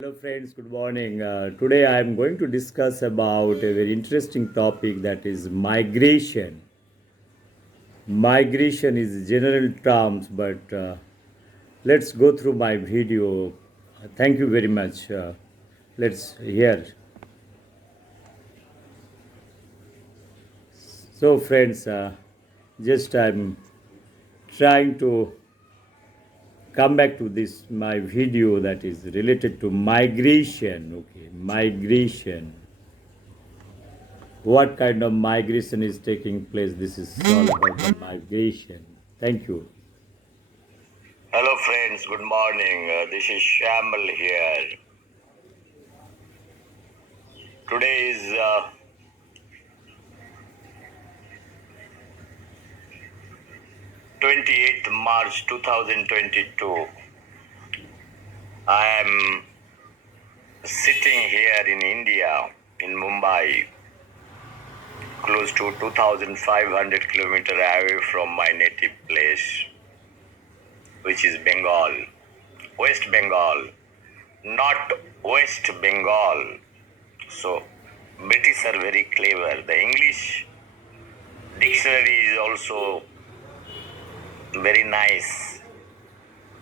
Hello friends, good morning. Today I am going to discuss about a very interesting topic, that is migration. Migration is general terms, but let's go through my video. Thank you very much. Let's hear. So friends, just I'm trying to come back to this my video that is related to migration. Okay, migration. What kind of migration is taking place? This is all about the migration. Thank you. Hello friends, good morning. This is Shamal here. Today is 28th March 2022. I am sitting here in India, in Mumbai, close to 2,500 kilometers away from my native place, which is Bengal, West Bengal, not West Bengal. So British are very clever. The English dictionary is also very nice.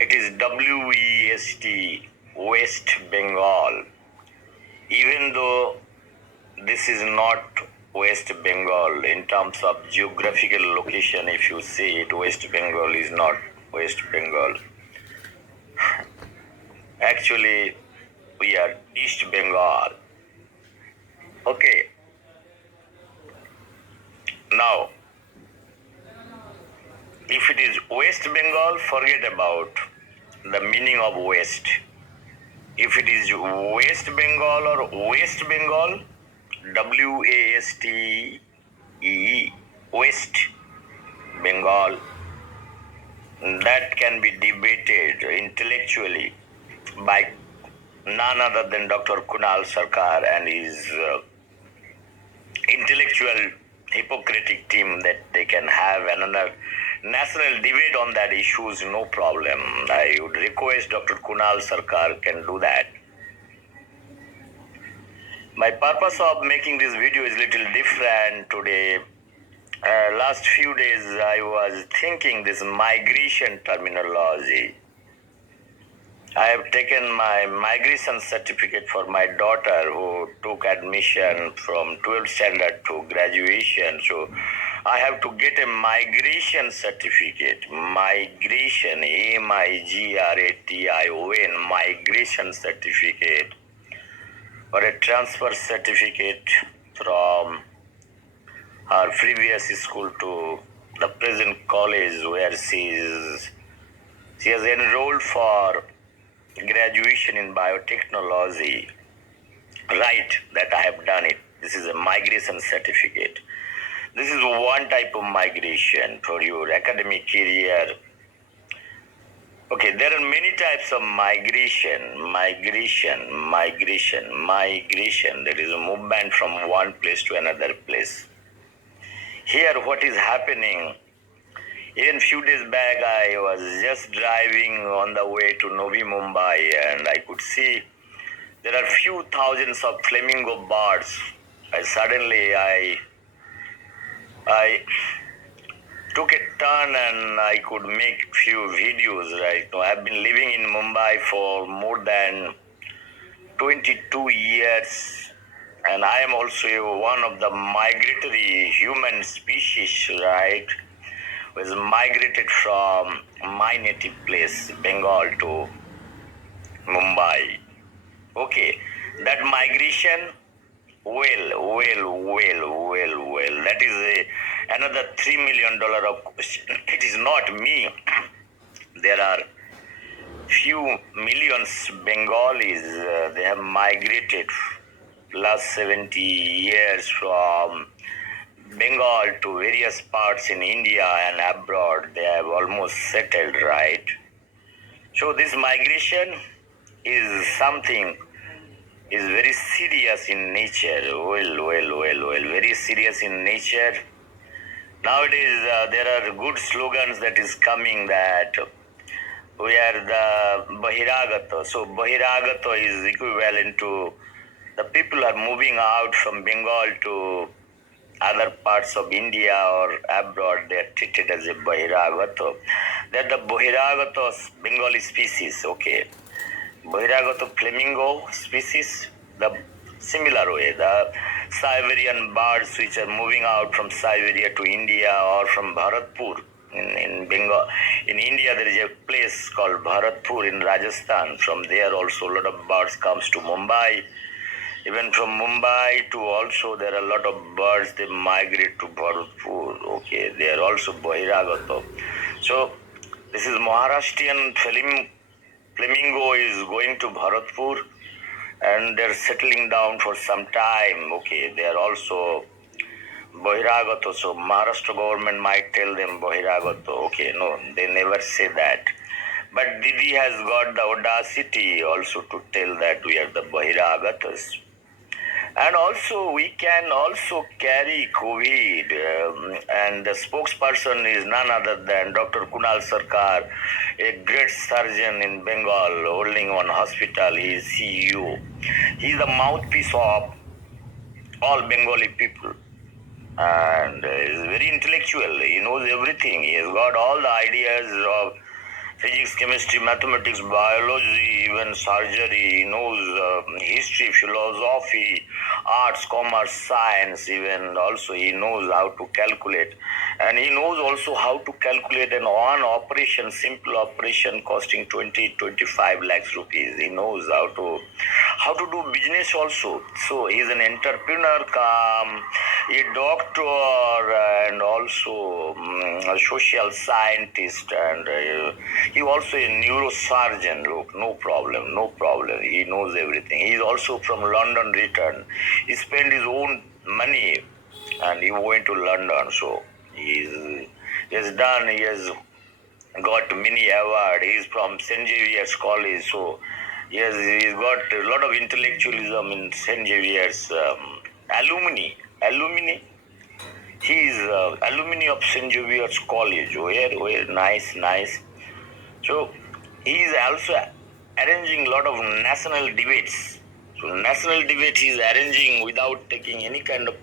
It is WEST, West Bengal. Even though this is not West Bengal in terms of geographical location, if you see it, West Bengal is not West Bengal. Actually, we are East Bengal. Okay, now, if it is West Bengal, forget about the meaning of West. If it is West Bengal or West Bengal, WASTE, West Bengal, that can be debated intellectually by none other than Dr. Kunal Sarkar and his intellectual Hippocratic team, that they can have another national debate on that issues, no problem. I would request Dr. Kunal Sarkar can do that. My purpose of making this video is little different today. Last few days I was thinking this migration terminology. I have taken my migration certificate for my daughter who took admission from 12th standard to graduation. So I have to get a migration certificate. Migration, MIGRATION, migration certificate, or a transfer certificate from her previous school to the present college where she has enrolled for graduation in biotechnology. Right, that I have done it. This is a migration certificate. This is one type of migration for your academic career. Okay, there are many types of migration. There is a movement from one place to another place. Here, what is happening? Even few days back, I was just driving on the way to Novi Mumbai, and I could see there are few thousands of flamingo birds. Suddenly, I took a turn and I could make few videos. Right now, I've been living in Mumbai for more than 22 years, and I am also one of the migratory human species, right? Was migrated from my native place, Bengal, to Mumbai. Okay, that migration, that is another $3 million of question. It is not me. There are few millions Bengalis, they have migrated last 70 years from Bengal to various parts in India and abroad. They have almost settled, right? So this migration is something is very serious in nature. Very serious in nature. Nowadays, there are good slogans that is coming that we are the Bahiragato. So Bahiragato is equivalent to the people are moving out from Bengal to other parts of India or abroad. They are treated as a Bahiragato. They are the Bahiragato Bengali species. Okay, Bahiragato flamingo species. The similar way, the Siberian birds which are moving out from Siberia to India or from Bharatpur in Bengal. In India, there is a place called Bharatpur in Rajasthan. From there, also a lot of birds comes to Mumbai. Even from Mumbai to also there are a lot of birds. They migrate to Bharatpur. Okay, they are also Bahiragato. So this is Maharashtrian flamingo is going to Bharatpur and they're settling down for some time. Okay, they are also Bahiragato. So Maharashtra government might tell them Bahiragato. Okay, no, they never say that. But Didi has got the audacity also to tell that we are the Bahiragatas. And also, we can also carry COVID. And the spokesperson is none other than Dr. Kunal Sarkar, a great surgeon in Bengal, holding one hospital. He is CEO. He is the mouthpiece of all Bengali people. And is very intellectual. He knows everything. He has got all the ideas of physics, chemistry, mathematics, biology, even surgery. He knows history, philosophy, arts, commerce, science. Even also he knows how to calculate, and he knows also how to calculate an one operation, simple operation costing 20-25 lakhs rupees. He knows how to do business also. So he is an entrepreneur, a doctor, and also a social scientist, and he also a neurosurgeon. Look, no problem, no problem. He knows everything. He is also from London returned. He spent his own money and he went to London. So he has got many award. He is from St. Xavier's College. So he's got a lot of intellectualism in St. Xavier's alumni. Alumni. He is alumni of St. Xavier's College. Where nice. So he is also arranging a lot of national debates. So national debate he is arranging without taking any kind of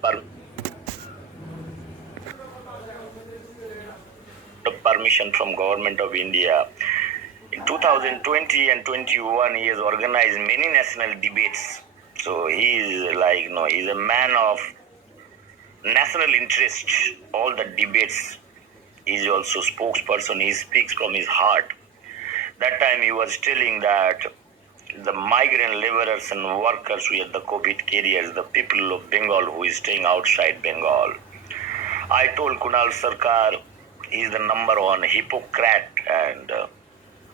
permission from government of India. In 2020 and 21, he has organized many national debates. So he is like, he's a man of national interest. All the debates, he is also spokesperson. He speaks from his heart. That time he was telling that the migrant laborers and workers who are the COVID carriers, the people of Bengal who is staying outside Bengal. I told Kunal Sarkar he is the number one hypocrite and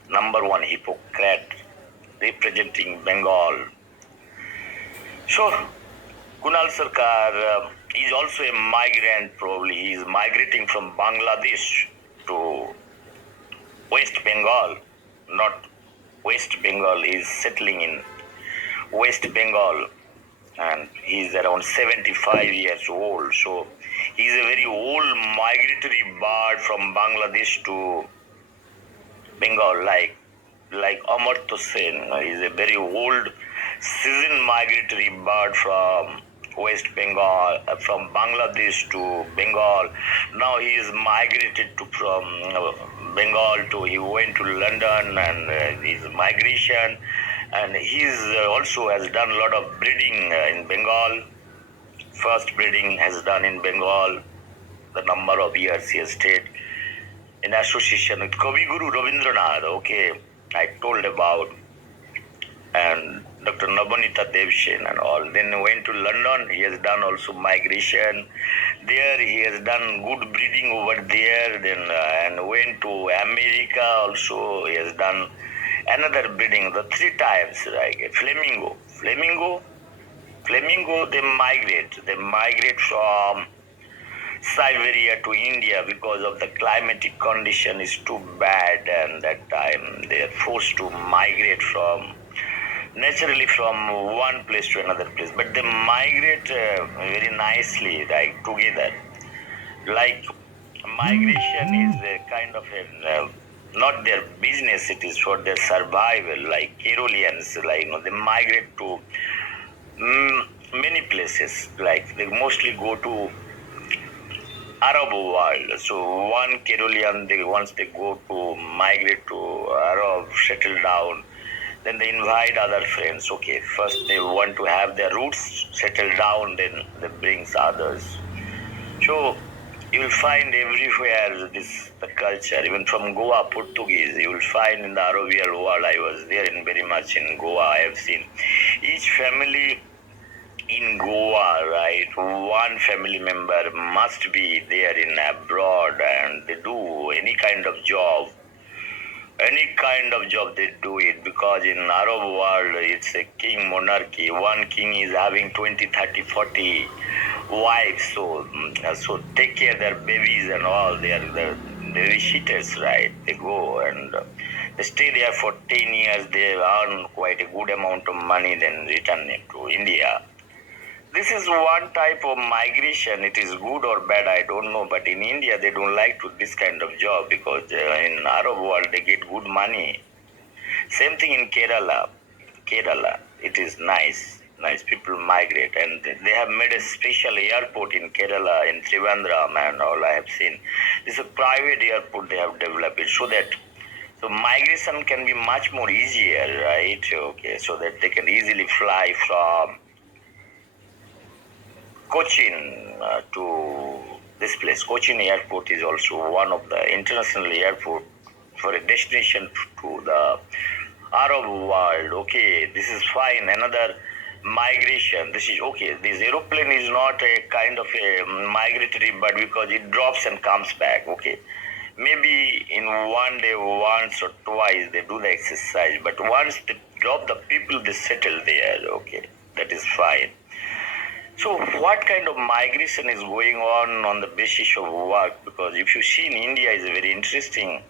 number one hypocrite representing Bengal. So Kunal Sarkar is also a migrant probably. He is migrating from Bangladesh to West Bengal, not West Bengal. He is settling in West Bengal and he is around 75 years old. So he is a very old migratory bird from Bangladesh to Bengal, like Amartya Sen. He is a very old seasoned migratory bird from West Bengal, from Bangladesh to Bengal. Now he is migrated from Bengal to, he went to London and his migration, and he also has done a lot of breeding in Bengal. First breeding has done in Bengal. The number of years he has stayed in association with Kavi Guru Rabindranath. Okay, I told about, and Dr. Nabanita Devshen and all. Then went to London. He has done also migration. There he has done good breeding over there. Then and went to America also. He has done another breeding. The 3 times, like flamingo. They migrate. They migrate from Siberia to India because of the climatic condition is too bad, and that time they are forced to migrate naturally from one place to another place. But they migrate very nicely, like together. Like migration is a kind of a not their business, it is for their survival. Like Kerolians, like they migrate to many places. Like they mostly go to Arab world. So one Kerolian, they once they go to migrate to Arab, settle down, then they invite other friends. Okay, first they want to have their roots settled down, then they brings others. So you will find everywhere this the culture, even from Goa, Portuguese. You will find in the Arabian world. I was there in very much in Goa. I have seen each family in Goa, right? One family member must be there in abroad, and they do any kind of job. Any kind of job they do it, because in Arab world it's a king monarchy. One king is having 20, 30, 40 wives, so take care of their babies and all. They are the babysitters, right? They go and they stay there for 10 years. They earn quite a good amount of money, then return it to India. This is one type of migration. It is good or bad, I don't know. But in India, they don't like to this kind of job, because in Arab world they get good money. Same thing in Kerala. Kerala, it is nice. Nice people migrate, and they have made a special airport in Kerala, in Trivandrum and all. I have seen. This is a private airport they have developed it, so migration can be much more easier, right? Okay, so that they can easily fly from Cochin to this place. Cochin Airport is also one of the international airport for a destination to the Arab world. Okay, this is fine. Another migration. This is okay. This aeroplane is not a kind of a migratory, but because it drops and comes back. Okay, maybe in one day, once or twice they do the exercise, but once they drop the people, they settle there. Okay, that is fine. So, what kind of migration is going on the basis of work? Because if you see in India, is a very interesting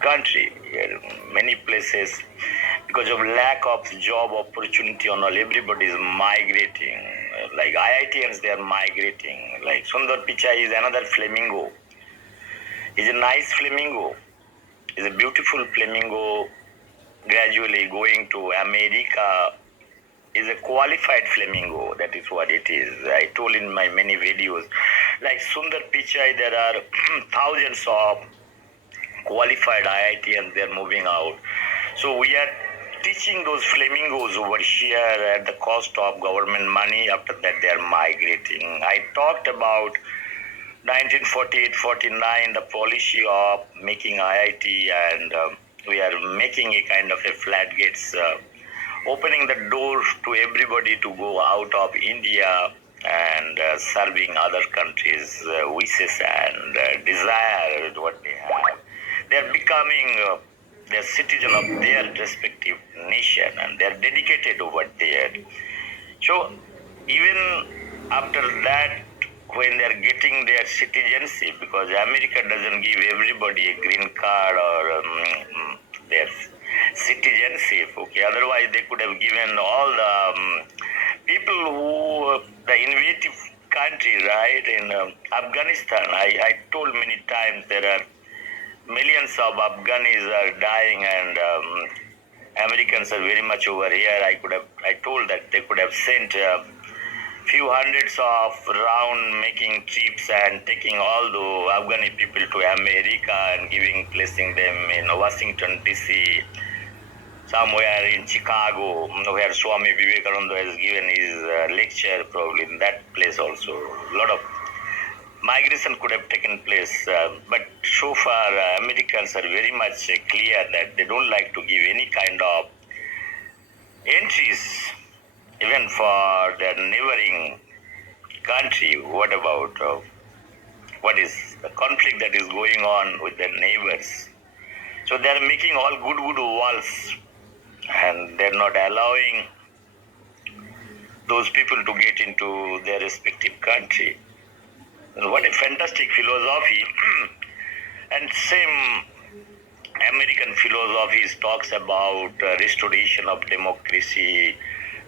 country. Here, many places, because of lack of job opportunity on all, everybody is migrating. Like IITians, they are migrating. Like Sundar Pichai is another flamingo. He's a nice flamingo. He's a beautiful flamingo. Gradually going to America, is a qualified flamingo. That is what it is. I told in my many videos. Like Sundar Pichai, there are thousands of qualified IITians. They are moving out. So we are teaching those flamingos over here at the cost of government money. After that, they are migrating. I talked about 1948-49, the policy of making IIT, and we are making a kind of a floodgates, opening the door to everybody to go out of India and serving other countries' wishes and desire what they have. They are becoming they're citizen of their respective nation, and they are dedicated over there. So even after that, when they are getting their citizenship, because America doesn't give everybody a green card or their citizenship. Okay, otherwise they could have given all the people who the innovative country, right? In Afghanistan, I told many times there are millions of Afghanis are dying, and Americans are very much over here. I told that they could have sent few hundreds of round making trips and taking all the Afghani people to America and placing them in Washington DC, somewhere in Chicago, where Swami Vivekananda has given his lecture, probably in that place also. A lot of migration could have taken place, but so far Americans are very much clear that they don't like to give any kind of entries, even for their neighboring country. What about what is the conflict that is going on with their neighbors? So they are making all good walls, and they're not allowing those people to get into their respective country. And what a fantastic philosophy! And same American philosophy talks about restoration of democracy,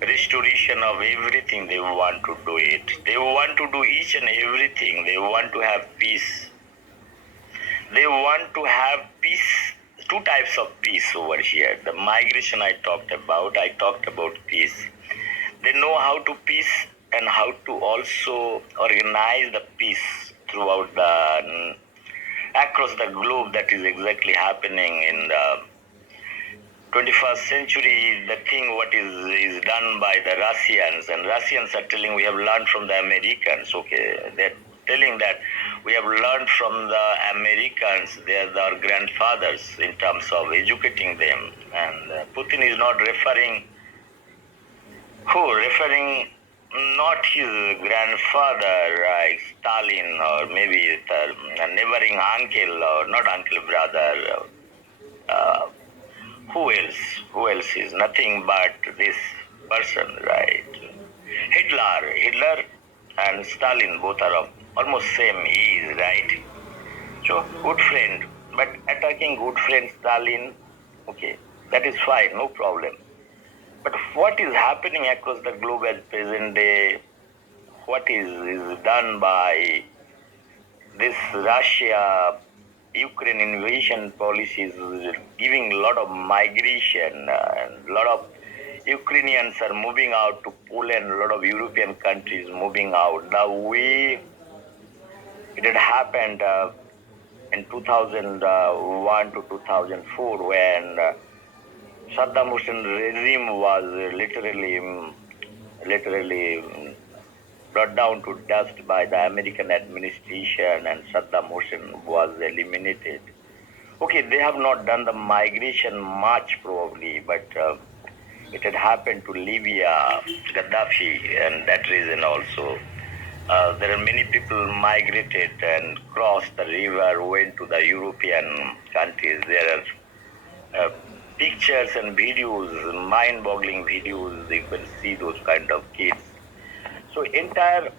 restoration of everything. They want to do it. They want to do each and everything. They want to have peace. They want to have peace two types of peace over here. The migration I talked about peace. They know how to peace and how to also organize the peace throughout across the globe. That is exactly happening in the 21st century. The thing what is done by the Russians, and Russians are telling we have learned from the Americans. Okay, they're telling that we have learned from the Americans. They are our grandfathers in terms of educating them. And Putin is not referring not his grandfather, like Stalin, or maybe the neighboring uncle, or not uncle, brother. Uh, who else? Who else is nothing but this person, right? Hitler and Stalin both are of almost same age, right? So good friend, but attacking good friend Stalin, okay, that is fine, no problem. But what is happening across the globe at present day? What is done by this Russia Ukraine invasion policies, giving a lot of migration, and a lot of Ukrainians are moving out to Poland, a lot of European countries moving out. The way it had happened in 2001 to 2004, when Saddam Hussein regime was literally brought down to dust by the American administration, and Saddam Hussein was eliminated. Okay, they have not done the migration much probably, but it had happened to Libya, Gaddafi, and that reason also. There are many people migrated and crossed the river, went to the European countries. There are pictures and videos, mind-boggling videos. You can see those kind of kids. So entire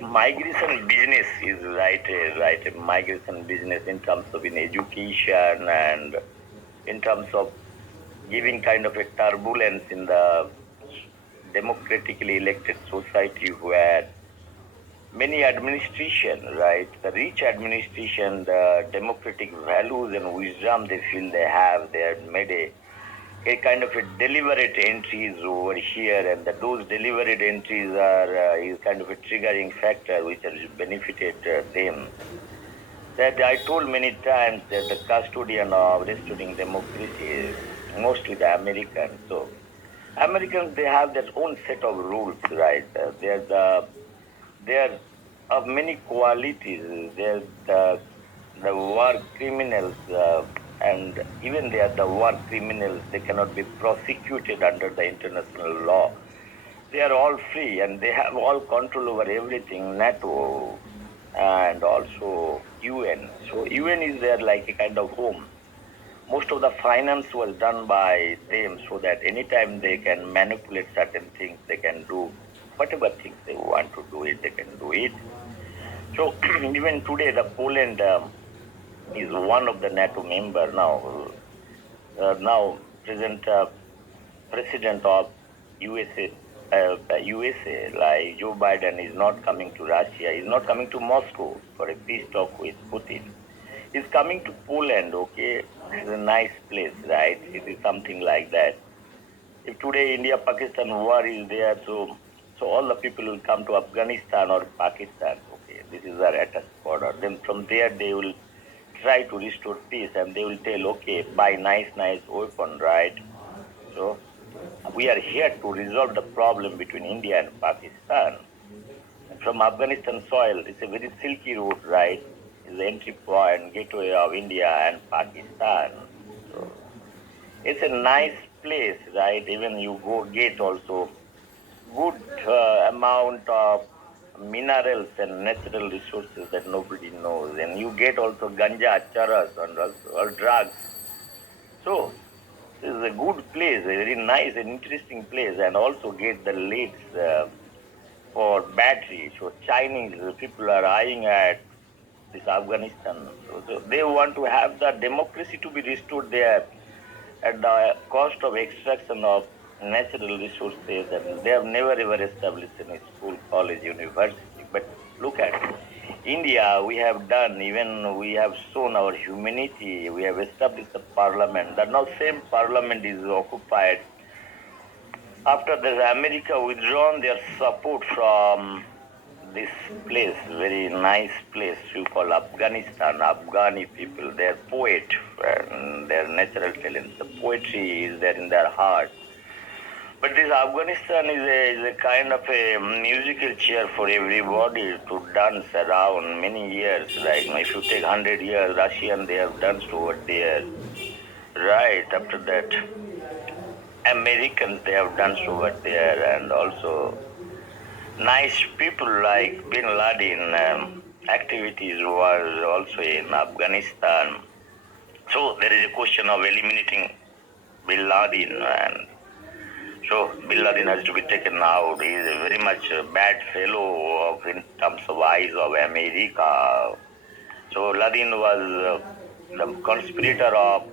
migration business is right a migration business in terms of in education, and in terms of giving kind of a turbulence in the democratically elected society, where many administration, right, the rich administration, the democratic values and wisdom they feel they have made a kind of a deliberate entries over here, and those deliberate entries are is kind of a triggering factor which has benefited them. That I told many times that the custodian of restoring democracy is mostly the Americans. So Americans, they have their own set of rules, right? They're of many qualities. They're the war criminals, and even they are the war criminals, they cannot be prosecuted under the international law. They are all free, and they have all control over everything, NATO and also UN. So UN is there like a kind of home. Most of the finance was done by them, so that anytime they can manipulate certain things, they can do whatever things they want to do it, they can do it. So even today, the Poland is one of the NATO member now. Now president of USA, like Joe Biden, is not coming to Russia. He's not coming to Moscow for a peace talk with Putin. He's coming to Poland. Okay, it's a nice place, right? It is something like that. If today India-Pakistan war is there, so all the people will come to Afghanistan or Pakistan. Okay, this is our attached border. Then from there they will try to restore peace, and they will tell, okay, buy nice weapon, right? So we are here to resolve the problem between India and Pakistan. From Afghanistan soil, it's a very silky route, right? It's the entry point, gateway of India and Pakistan. So it's a nice place, right? Even you go get also good amount of minerals and natural resources that nobody knows, and you get also ganja, charas, and all drugs. So this is a good place, a very nice and interesting place, and also get the leads for battery. So Chinese people are eyeing at this Afghanistan. So they want to have the democracy to be restored there at the cost of extraction of natural resources, and they have never ever established any school, college, university. But look at it. India, we have done, even we have shown our humanity, we have established a parliament. That now same parliament is occupied. After this, America withdrawn their support from this place, very nice place you call Afghanistan. Afghani people, they're poet and their natural talent. The poetry is there in their heart. But this Afghanistan is a kind of a musical chair for everybody to dance around many years. Like if you take 100 years, Russian, they have danced over there. Right, after that, Americans, they have danced over there. And also nice people like Bin Laden activities was also in Afghanistan. So there is a question of eliminating Bin Laden, and so Bin Laden has to be taken out. He is a very much a bad fellow in terms of eyes of America. So Laden was the conspirator of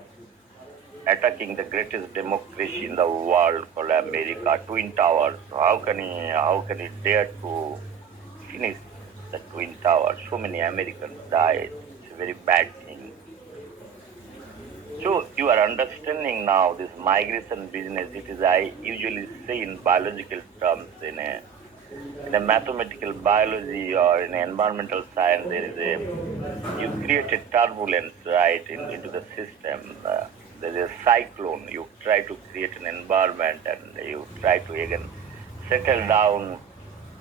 attacking the greatest democracy in the world called America, Twin Towers. How can he dare to finish the Twin Towers? So many Americans died. It's a very bad thing. So you are understanding now this migration business. It is, I usually say in biological terms, in a mathematical biology or in environmental science, there is you create a turbulence, right, into the system. There is a cyclone. You try to create an environment and you try to again settle down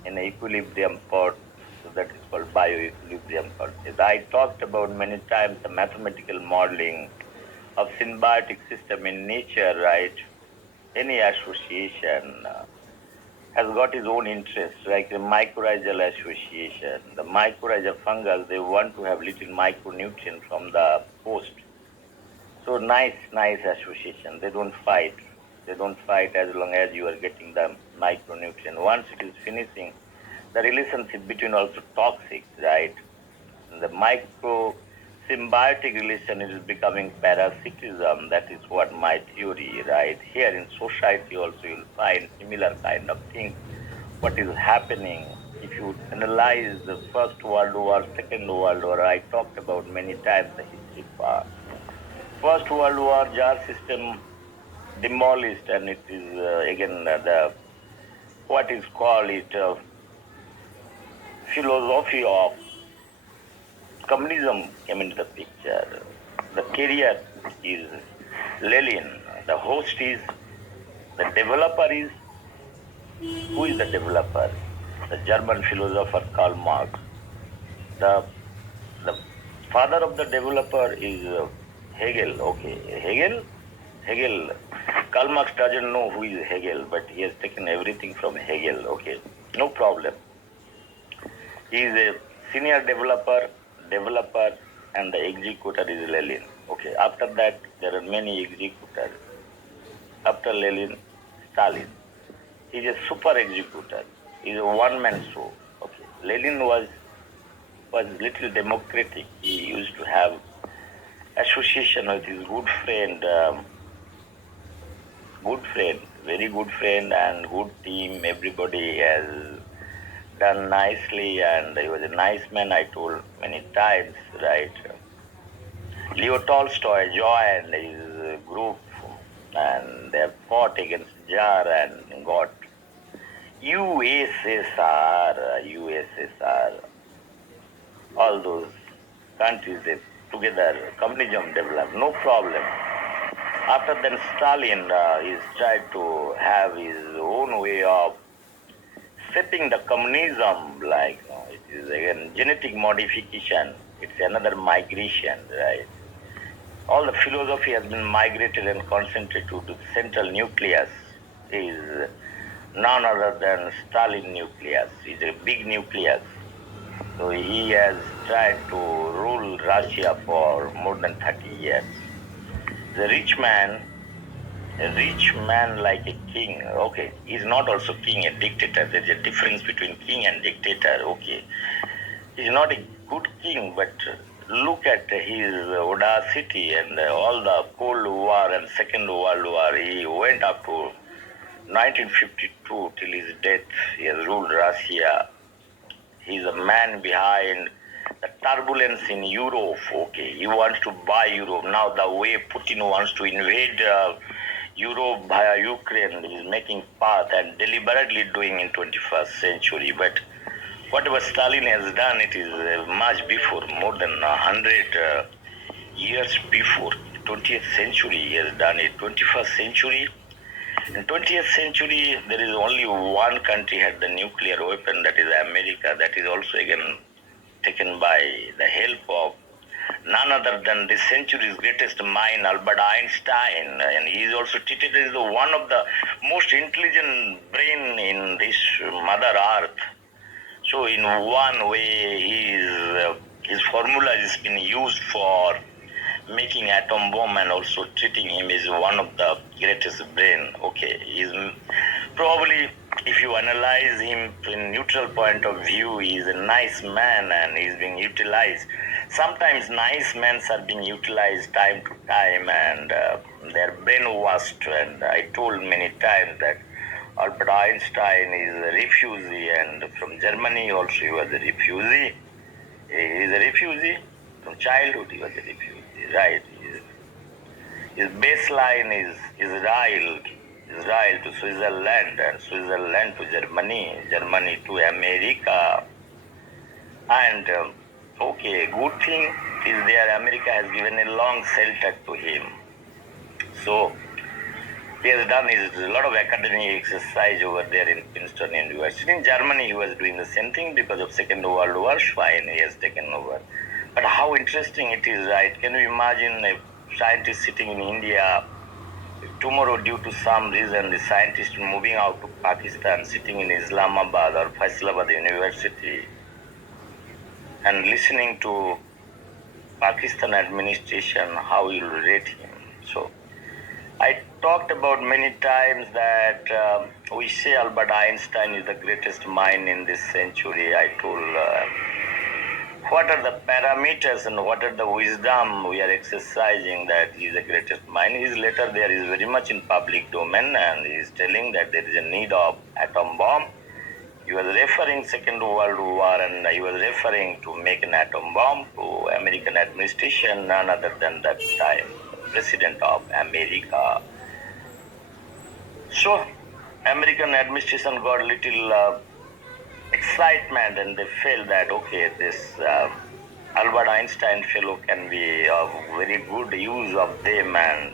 in equilibrium port. So that is called bioequilibrium process. I talked about many times the mathematical modeling of symbiotic system in nature, right? Any association has got its own interests, like the mycorrhizal association. The mycorrhizal fungus, they want to have little micronutrient from the host. So nice association. They don't fight. They don't fight as long as you are getting the micronutrient. Once it is finishing, the relationship between also toxic, right? The micro symbiotic relation is becoming parasitism. That is what my theory, right? Here in society also you'll find similar kind of things. What is happening? If you analyze the First World War, Second World War, I talked about many times the history part. First World War, jar system demolished, and it is again the what is called it philosophy of communism came into the picture. The carrier is Lenin. The host is, the developer is, who is the developer? The German philosopher Karl Marx. The father of the developer is Hegel. Okay, Hegel. Karl Marx doesn't know who is Hegel, but he has taken everything from Hegel. Okay, no problem. He is a senior developer, and the executor is Lenin. Okay, after that, there are many executors. After Lenin, Stalin. He is a super executor. He is a one-man show. Okay, Lenin was little democratic. He used to have association with his very good friend and good team. Everybody has done nicely, and he was a nice man. I told many times, right? Leo Tolstoy joined his group, and they fought against Tsar and got USSR, all those countries, they together, communism developed, no problem. After then, Stalin is tried to have his own way of setting the communism, like it is again genetic modification. It's another migration, right? All the philosophy has been migrated and concentrated to the central nucleus. Is none other than Stalin nucleus. It's a big nucleus. So he has tried to rule Russia for more than 30 years. The rich man like a king. Okay, he's not also king, a dictator. There's a difference between king and dictator. Okay, he's not a good king, but look at his audacity and all the Cold War and Second World War. He went up to 1952 till his death. He has ruled Russia. He's a man behind the turbulence in Europe. Okay, he wants to buy Europe. Now the way Putin wants to invade Europe via Ukraine is making path and deliberately doing in 21st century. But whatever Stalin has done, it is much before, more than 100 years before. 20th century he has done it. 21st century. In 20th century, there is only one country had the nuclear weapon, that is America. That is also again taken by the help of none other than this century's greatest mind, Albert Einstein, and he is also treated as the one of the most intelligent brain in this Mother Earth. So in one way, his formula has been used for making atom bomb and also treating him as one of the greatest brain. Okay, he's probably, if you analyze him in neutral point of view, he is a nice man and he's being utilized. Sometimes nice men are being utilized time to time and they're brainwashed. And I told many times that Albert Einstein is a refugee, and from Germany also he was a refugee. He is a refugee. From childhood he was a refugee, right? His baseline is Israel to Switzerland, and Switzerland to Germany, Germany to America. And okay, good thing is there, America has given a long shelter to him. So he has done a lot of academic exercise over there in Princeton University. In Germany, he was doing the same thing because of Second World War. Fine, he has taken over. But how interesting it is, right? Can you imagine a scientist sitting in India? Tomorrow, due to some reason, the scientist moving out to Pakistan, sitting in Islamabad or Faisalabad University, and listening to Pakistan administration, how you will rate him. So I talked about many times that we say Albert Einstein is the greatest mind in this century. I told what are the parameters and what are the wisdom we are exercising that he is the greatest mind. His letter there is very much in public domain, and he is telling that there is a need of atom bomb. He was referring Second World War, and he was referring to make an atom bomb to American administration, none other than that time President of America. So American administration got a little excitement, and they felt that okay, this Albert Einstein fellow can be of very good use of them, and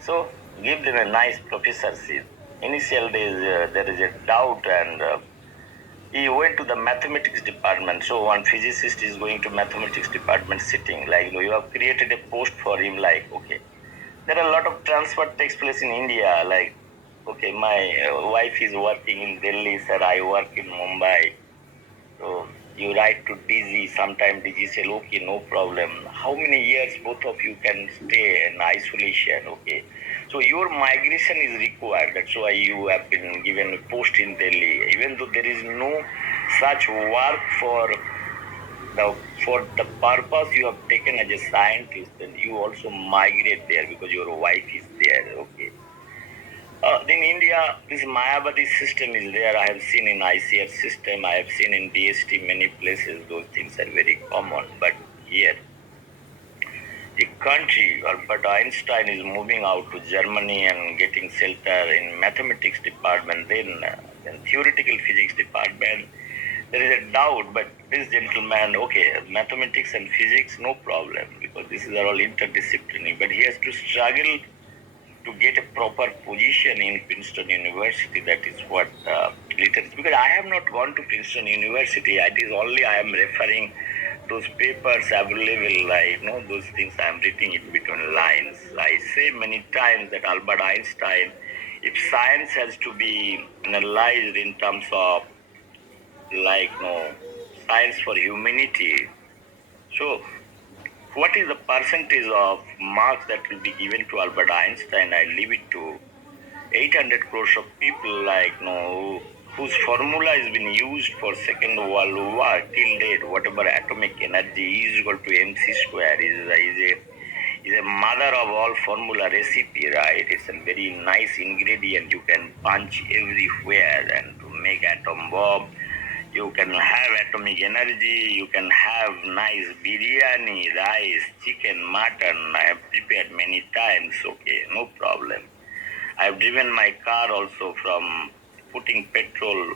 so give them a nice professorship. Initial days there is a doubt, and he went to the mathematics department. So one physicist is going to mathematics department sitting, like you have created a post for him, like okay, there are a lot of transfer takes place in India, like okay, my wife is working in Delhi, sir, I work in Mumbai. So you write to DG, sometimes DG say, okay, no problem. How many years both of you can stay in isolation, okay? So your migration is required. That's why you have been given a post in Delhi. Even though there is no such work for the purpose you have taken as a scientist, then you also migrate there because your wife is there, okay? In India, this Mayavadi system is there. I have seen in ICR system, I have seen in DST many places, those things are very common. But here, the country, Albert Einstein is moving out to Germany and getting shelter in mathematics department, then theoretical physics department. There is a doubt, but this gentleman, okay, mathematics and physics, no problem, because this is all interdisciplinary, but he has to struggle to get a proper position in Princeton University. That is what literature, because I have not gone to Princeton University. It is only I am referring those papers available, like those things I am reading in between lines. I say many times that Albert Einstein, if science has to be analyzed in terms of science for humanity, so what is the percentage of marks that will be given to Albert Einstein? I leave it to 800 crores of people, whose formula has been used for Second World War till date. Whatever atomic energy is equal to mc square is a mother of all formula recipe, right? It's a very nice ingredient you can punch everywhere, and to make atom bomb You can have atomic energy, you can have nice biryani, rice, chicken, mutton. I have prepared many times, okay, no problem. I have driven my car also from putting petrol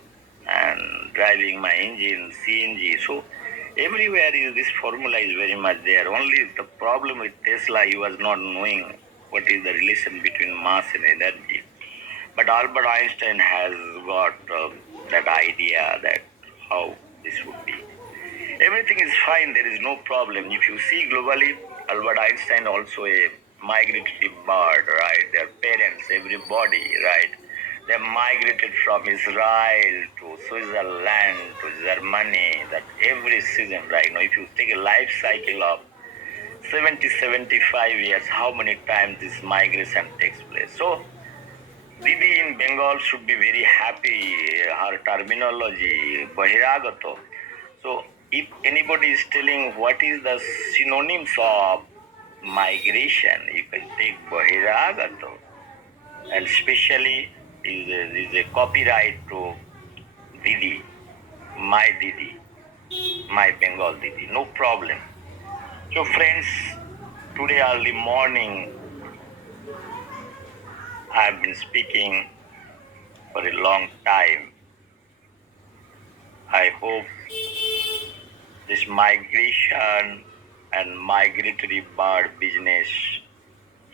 and driving my engine, CNG. So everywhere is this formula is very much there. Only the problem with Tesla, he was not knowing what is the relation between mass and energy. But Albert Einstein has got that idea that how this would be. Everything is fine. There is no problem. If you see globally, Albert Einstein also a migratory bird, right? Their parents, everybody, right? They migrated from Israel to Switzerland to Germany. That every season, right? Now, if you take a life cycle of 70, 75 years, how many times this migration takes place? So Didi in Bengal should be very happy. Her terminology, Bahiragato. So, if anybody is telling what is the synonyms of migration, you can take Bahiragato. And especially is a copyright to Didi, my Bengal Didi. No problem. So, friends, today early morning, I have been speaking for a long time. I hope this migration and migratory bird business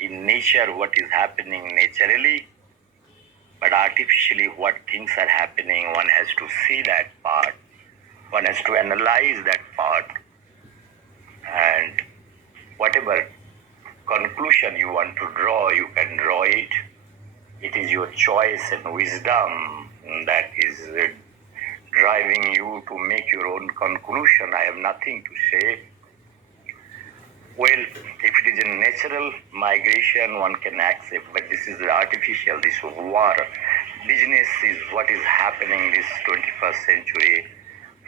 in nature, what is happening naturally, but artificially, what things are happening, one has to see that part, one has to analyze that part, and whatever conclusion you want to draw, you can draw it. It is your choice and wisdom that is driving you to make your own conclusion. I have nothing to say. Well, if it is a natural migration, one can accept, but this is artificial, this war. Business is what is happening this 21st century,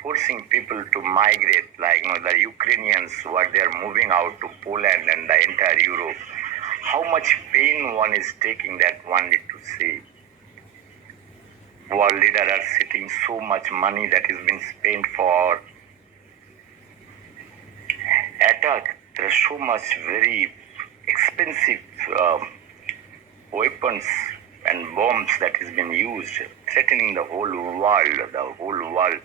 forcing people to migrate, like the Ukrainians, what they are moving out to Poland and the entire Europe. How much pain one is taking, that one need to see. World leaders are sitting so much money that is being spent for attack. There are so much very expensive weapons and bombs that has been used, threatening the whole world. The whole world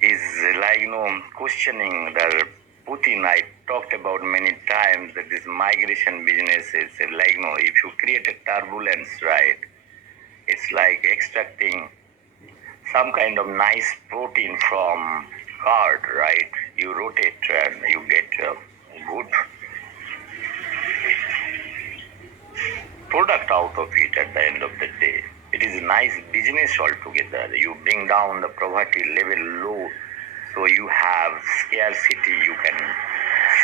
is like questioning the Putin. I talked about many times that this migration business is like if you create a turbulence, right? It's like extracting some kind of nice protein from card, right? You rotate and you get good product out of it at the end of the day. It is a nice business altogether. You bring down the poverty level low, so you have scarcity. You can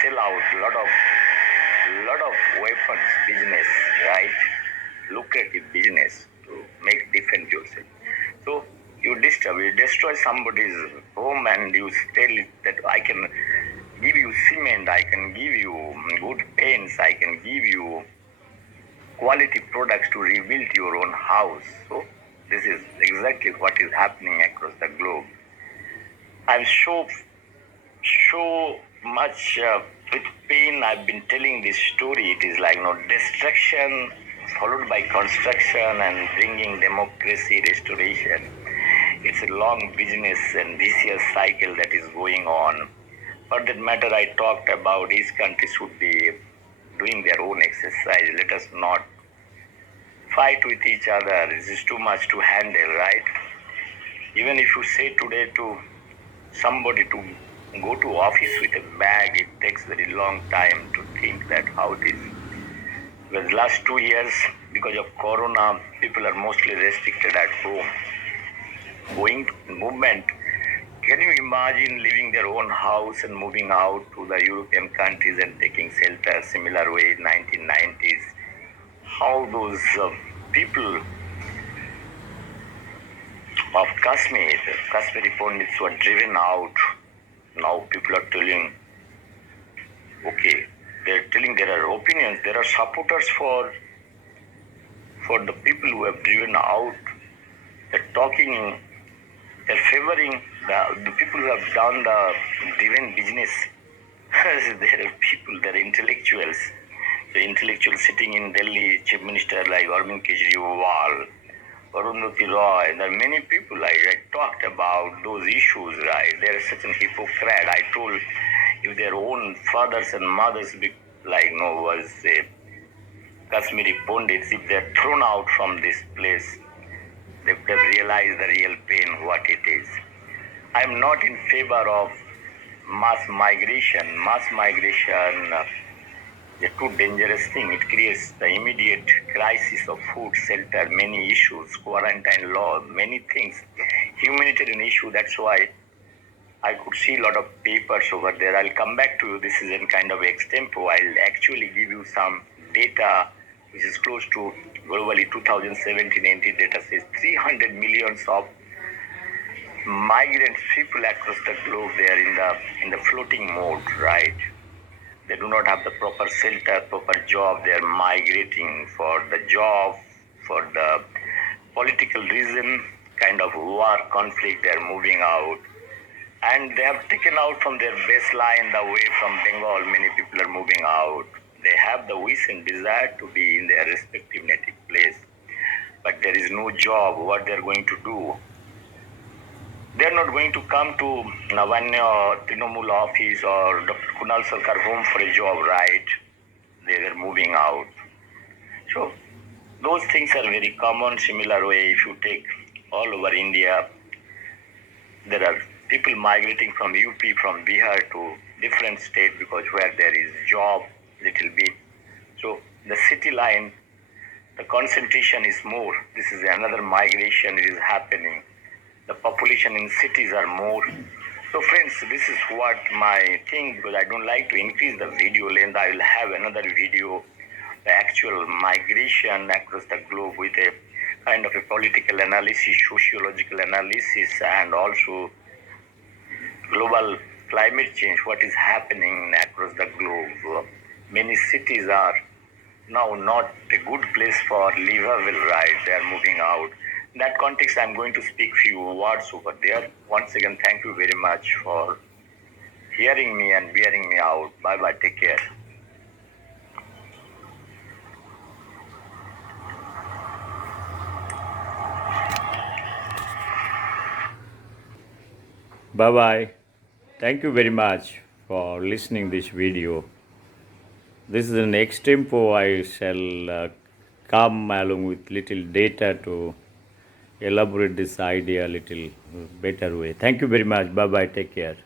sell out lot of weapons business, right? Lucrative business to make defend yourself. So you destroy somebody's home and you tell it that I can give you cement, I can give you good paints, I can give you quality products to rebuild your own house. So this is exactly what is happening across the globe. I'm so much with pain I've been telling this story. It is like destruction followed by construction and bringing democracy restoration. It's a long business and vicious cycle that is going on. For that matter, I talked about each country should be doing their own exercise. Let us not fight with each other. This is too much to handle, right? Even if you say today to somebody to go to office with a bag, it takes very long time to think that how it is. Because last 2 years, because of Corona, people are mostly restricted at home. Going to movement, can you imagine leaving their own house and moving out to the European countries and taking shelter similar way in 1990s? How those people of Kashmiri Pandits were driven out. Now people are telling, okay, they're telling there are opinions, there are supporters for the people who have driven out. They're talking They're favoring the people who have done the driven business. There are people, they're intellectuals. The intellectuals sitting in Delhi, Chief Minister like Arvind Kejriwal, Arundhati Roy, there are many people. I talked about those issues, right? They're such an hypocrite. I told if their own fathers and mothers, was Kashmiri Pundits, if they're thrown out from this place, they've realized the real pain, what it is. I'm not in favor of mass migration. Mass migration is a too dangerous thing. It creates the immediate crisis of food, shelter, many issues, quarantine law, many things, humanitarian issue. That's why I could see a lot of papers over there. I'll come back to you. This is in kind of extempo. I'll actually give you some data which is close to globally 2017-18 data says 300 millions of migrant people across the globe. They are in the floating mode, right? They do not have the proper shelter, proper job. They are migrating for the job, for the political reason, kind of war, conflict. They are moving out. And they have taken out from their baseline the way from Bengal. Many people are moving out. They have the wish and desire to be in their respective native place. But there is no job. What they are going to do? They are not going to come to Navanya or Trinamool office or Dr. Kunal Sarkar home for a job, right? They were moving out. So those things are very common. Similar way, if you take all over India, there are people migrating from UP, from Bihar to different state because where there is job, little bit. So the city line, the concentration is more. This is another migration is happening. The population in cities are more. So friends, this is what my thing, because I don't like to increase the video length. I will have another video, the actual migration across the globe with a kind of a political analysis, sociological analysis, and also global climate change, what is happening across the globe. Many cities are now not a good place for livable, right? They are moving out. In that context, I'm going to speak few words over there. Once again, thank you very much for hearing me and bearing me out. Bye-bye. Take care. Bye-bye. Thank you very much for listening this video. This is the next tempo. I shall come along with little data to elaborate this idea a little better way. Thank you very much. Bye-bye. Take care.